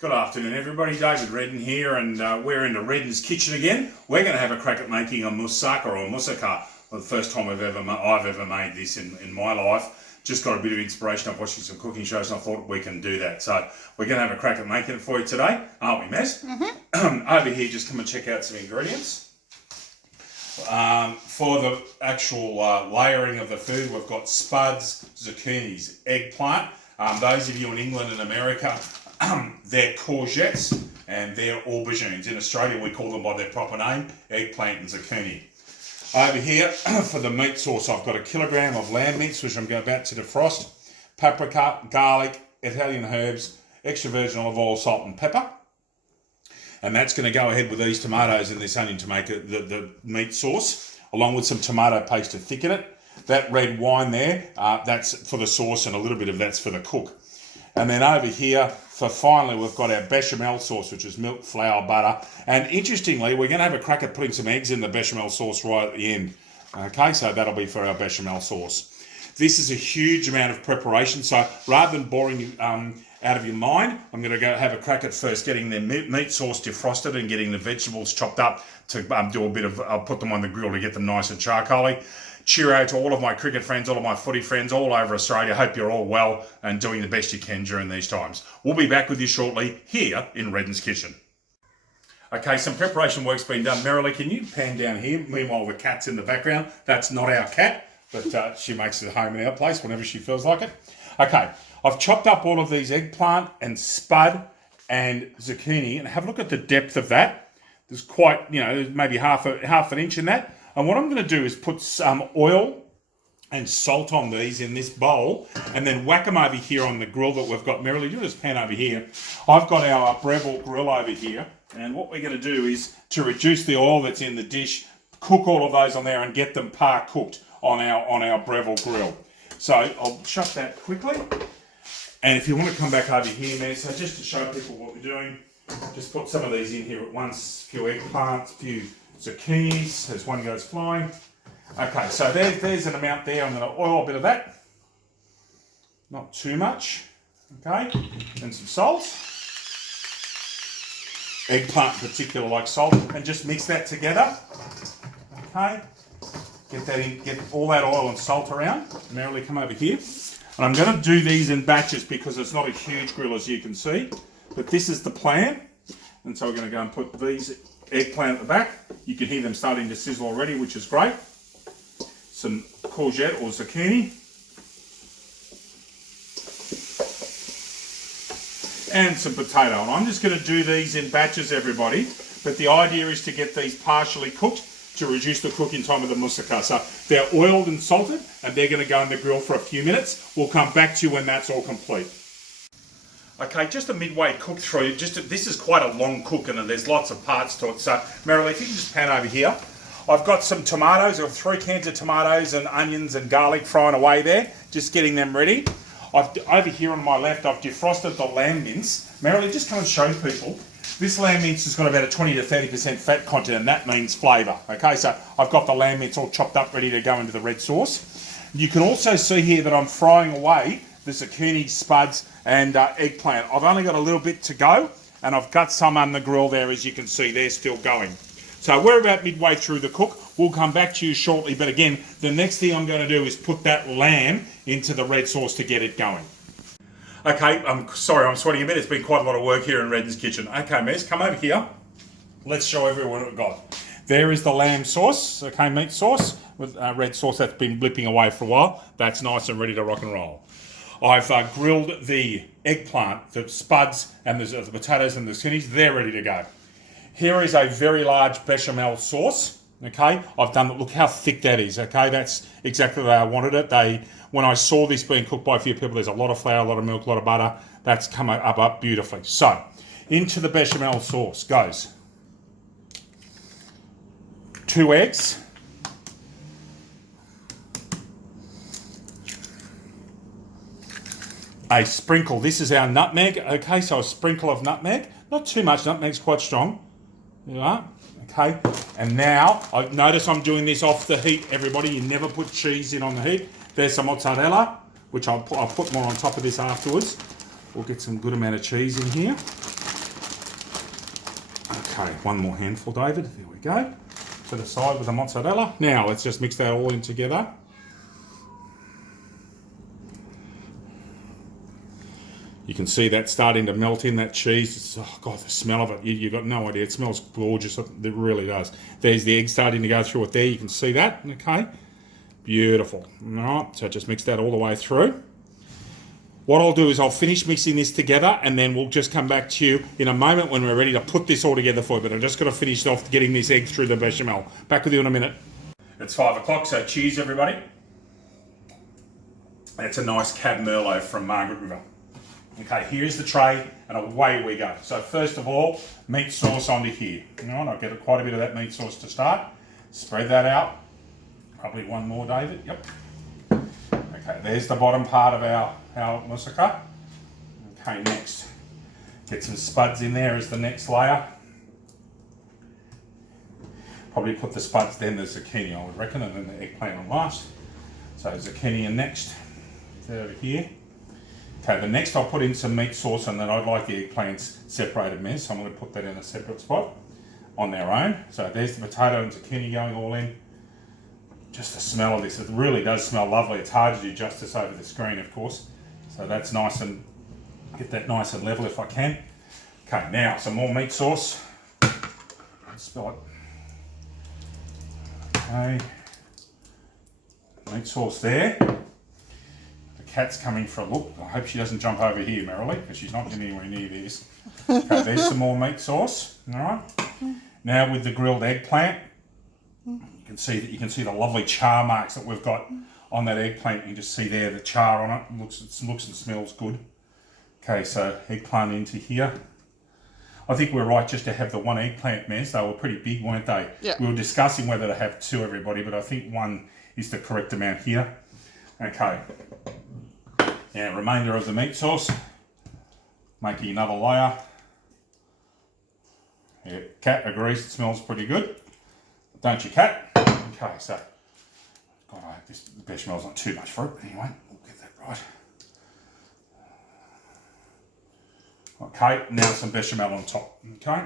Good afternoon, everybody. David Redden here, and we're into Reddens Kitchen again. We're going to have a crack at making a moussaka or moussaka. For the first time I've ever made this in my life. Just got a bit of inspiration of watching some cooking shows, and I thought we can do that. So we're going to have a crack at making it for you today, aren't we, Mez? Mm-hmm. Over here, just come and check out some ingredients. For the actual layering of the food, we've got spuds, zucchinis, eggplant. Those of you in England and America, they're courgettes and they're aubergines. In Australia, we call them by their proper name, eggplant and zucchini. Over here, for the meat sauce, I've got a kilogram of lamb mince, which I'm about to defrost, paprika, garlic, Italian herbs, extra virgin olive oil, salt and pepper. And that's going to go ahead with these tomatoes and this onion to make the meat sauce, along with some tomato paste to thicken it. That red wine there, that's for the sauce, and a little bit of that's for the cook. And then over here, for finally, we've got our bechamel sauce, which is milk, flour, butter. And interestingly, we're going to have a crack at putting some eggs in the bechamel sauce right at the end. Okay, so that'll be for our bechamel sauce. This is a huge amount of preparation, so rather than boring you out of your mind, I'm going to go have a crack at first getting the meat sauce defrosted and getting the vegetables chopped up to do a bit of, I'll put them on the grill to get them nice and charcoaly. Cheerio to all of my cricket friends, all of my footy friends all over Australia. Hope you're all well and doing the best you can during these times. We'll be back with you shortly here in Reddens Kitchen. Okay, some preparation work's been done. Merrily, can you pan down here? Meanwhile, the cat's in the background. That's not our cat, but she makes it home in our place whenever she feels like it. Okay, I've chopped up all of these eggplant and spud and zucchini, and have a look at the depth of that. There's quite, maybe half an inch in that. And what I'm going to do is put some oil and salt on these in this bowl, and then whack them over here on the grill that we've got. Merrily, do this pan over here. I've got our Breville grill over here, and what we're going to do is to reduce the oil that's in the dish, cook all of those on there and get them par cooked on our Breville grill. So I'll shut that quickly. And if you want to come back over here, man, so just to show people what we're doing, just put some of these in here at once. A few eggplants, a few zucchinis as one goes flying. Okay, so there's an amount there. I'm going to oil a bit of that. Not too much. Okay, and some salt. Eggplant in particular like salt. And just mix that together. Okay, get that in, get all that oil and salt around. Merrily come over here. And I'm going to do these in batches because it's not a huge grill as you can see. But this is the plan. And so we're going to go and put these eggplant at the back. You can hear them starting to sizzle already, which is great. Some courgette or zucchini. And some potato. And I'm just going to do these in batches, everybody. But the idea is to get these partially cooked to reduce the cooking time of the moussaka. So they're oiled and salted, and they're going to go in the grill for a few minutes. We'll come back to you when that's all complete. Okay, just a midway cook through. This is quite a long cook, and there's lots of parts to it. So, Merrily, if you can just pan over here. I've got some tomatoes. I've 3 cans of tomatoes and onions and garlic frying away there, just getting them ready. Over here on my left, I've defrosted the lamb mince. Merrily, just come and show people. This lamb mince has got about a 20 to 30% fat content, and that means flavour. Okay, so I've got the lamb mince all chopped up, ready to go into the red sauce. You can also see here that I'm frying away the zucchini, spuds and eggplant. I've only got a little bit to go, and I've got some on the grill there, as you can see. They're still going. So we're about midway through the cook. We'll come back to you shortly, but again, the next thing I'm going to do is put that lamb into the red sauce to get it going. Okay, I'm sorry I'm sweating a bit. It's been quite a lot of work here in Reddens Kitchen. Okay, Mez, come over here. Let's show everyone what we've got. There is the lamb sauce, okay, meat sauce with red sauce that's been blipping away for a while. That's nice and ready to rock and roll. I've grilled the eggplant, the spuds, and the potatoes and the zucchinis. They're ready to go. Here is a very large bechamel sauce. Okay, I've done it. Look how thick that is. Okay, that's exactly the way I wanted it. When I saw this being cooked by a few people, there's a lot of flour, a lot of milk, a lot of butter. That's come up beautifully. So, into the bechamel sauce goes 2 eggs. A sprinkle. This is our nutmeg. Okay, so a sprinkle of nutmeg. Not too much. Nutmeg's quite strong. There you are. Okay, and now I notice I'm doing this off the heat. Everybody, you never put cheese in on the heat. There's some mozzarella, which I'll put more on top of this afterwards. We'll get some good amount of cheese in here. Okay, one more handful, David. There we go. To the side with the mozzarella. Now let's just mix that all in together. You can see that starting to melt in, that cheese. It's, oh God, the smell of it. You've got no idea. It smells gorgeous. It really does. There's the egg starting to go through it there. You can see that. Okay. Beautiful. All right. So just mix that all the way through. What I'll do is I'll finish mixing this together and then we'll just come back to you in a moment when we're ready to put this all together for you. But I'm just going to finish off getting this egg through the bechamel. Back with you in a minute. It's 5 o'clock, so cheers everybody. That's a nice Cab Merlot from Margaret River. Okay, here's the tray and away we go. So first of all, meat sauce onto here. I'll get quite a bit of that meat sauce to start. Spread that out. Probably one more, David. Yep. Okay, there's the bottom part of our moussaka. Okay, next. Get some spuds in there as the next layer. Probably put the spuds, then the zucchini, I would reckon, and then the eggplant on last. So zucchini in next. It's over here. Okay, the next I'll put in some meat sauce, and then I'd like the eggplants separated, Miz, so I'm going to put that in a separate spot on their own. So there's the potato and zucchini going all in. Just the smell of this, it really does smell lovely. It's hard to do justice over the screen, of course. So that's nice, and get that nice and level if I can. Okay, now some more meat sauce. Spill it. Okay. Meat sauce there. Cat's coming for a look. I hope she doesn't jump over here, Merrily, because she's not getting anywhere near this. Okay, there's some more meat sauce. All right. Now with the grilled eggplant, you can see the lovely char marks that we've got on that eggplant. You can just see there the char on it. Looks and smells good. Okay, so eggplant into here. I think we're right just to have the one eggplant, Mez. They were pretty big, weren't they? Yeah. We were discussing whether to have two, everybody, but I think one is the correct amount here. Okay. Now, remainder of the meat sauce. Making another layer. Yeah, Cat agrees it smells pretty good. Don't you, Cat? Okay, so, God, I hope this bechamel's not too much fruit. Anyway, we'll get that right. Okay, now some bechamel on top. Okay.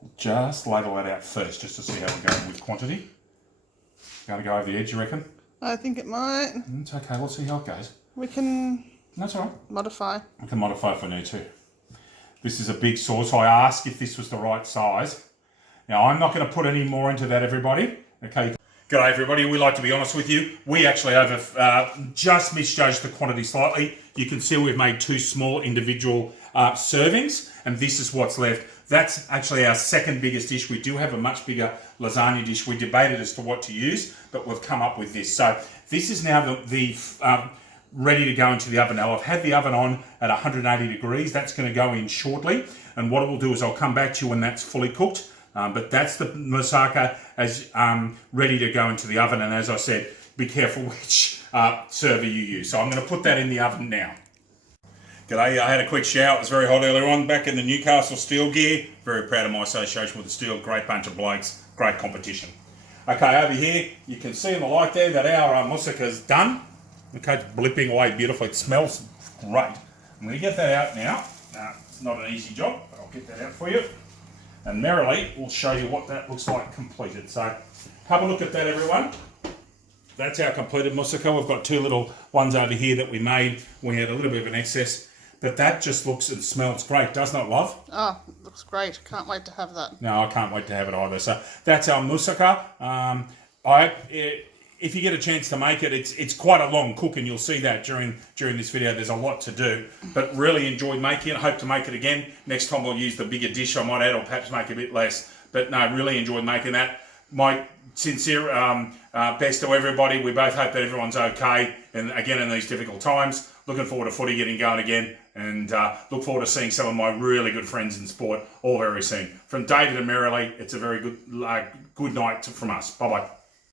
We'll just ladle that out first, just to see how we're going with quantity. Going to go over the edge, you reckon? I think it might. It's okay, we'll see how it goes. We can That's all right. modify. We can modify if we need to. This is a big sauce. I asked if this was the right size. Now, I'm not going to put any more into that, everybody. Okay. G'day, everybody. We like to be honest with you. We actually just misjudged the quantity slightly. You can see we've made two small individual servings, and this is what's left. That's actually our second biggest dish. We do have a much bigger lasagna dish. We debated as to what to use, but we've come up with this. So this is now the ready to go into the oven. Now I've had the oven on at 180 degrees. That's going to go in shortly. And what we'll do is I'll come back to you when that's fully cooked. But that's the moussaka as ready to go into the oven. And as I said, be careful which server you use. So I'm going to put that in the oven now. G'day, I had a quick shower. It was very hot earlier on back in the Newcastle Steel Gear. Very proud of my association with the Steel. Great bunch of blokes. Great competition. Okay, over here, you can see in the light there that our moussaka's done. Okay, it's blipping away beautifully. It smells great. I'm going to get that out now. It's not an easy job, but I'll get that out for you. And merrily, we'll show you what that looks like completed. So, have a look at that, everyone. That's our completed moussaka. We've got two little ones over here that we made. We had a little bit of an excess. But that just looks and smells great, doesn't it, love? Oh, it looks great. Can't wait to have that. No, I can't wait to have it either. So, that's our moussaka. If you get a chance to make it, it's quite a long cook, and you'll see that during this video. There's a lot to do, but really enjoyed making it. Hope to make it again. Next time we'll use the bigger dish I might add, or perhaps make a bit less. But no, really enjoyed making that. My sincere best to everybody. We both hope that everyone's okay, and again in these difficult times. Looking forward to footy getting going again, and look forward to seeing some of my really good friends in sport all very soon. From David and Merrily, it's a very good night from us. Bye bye.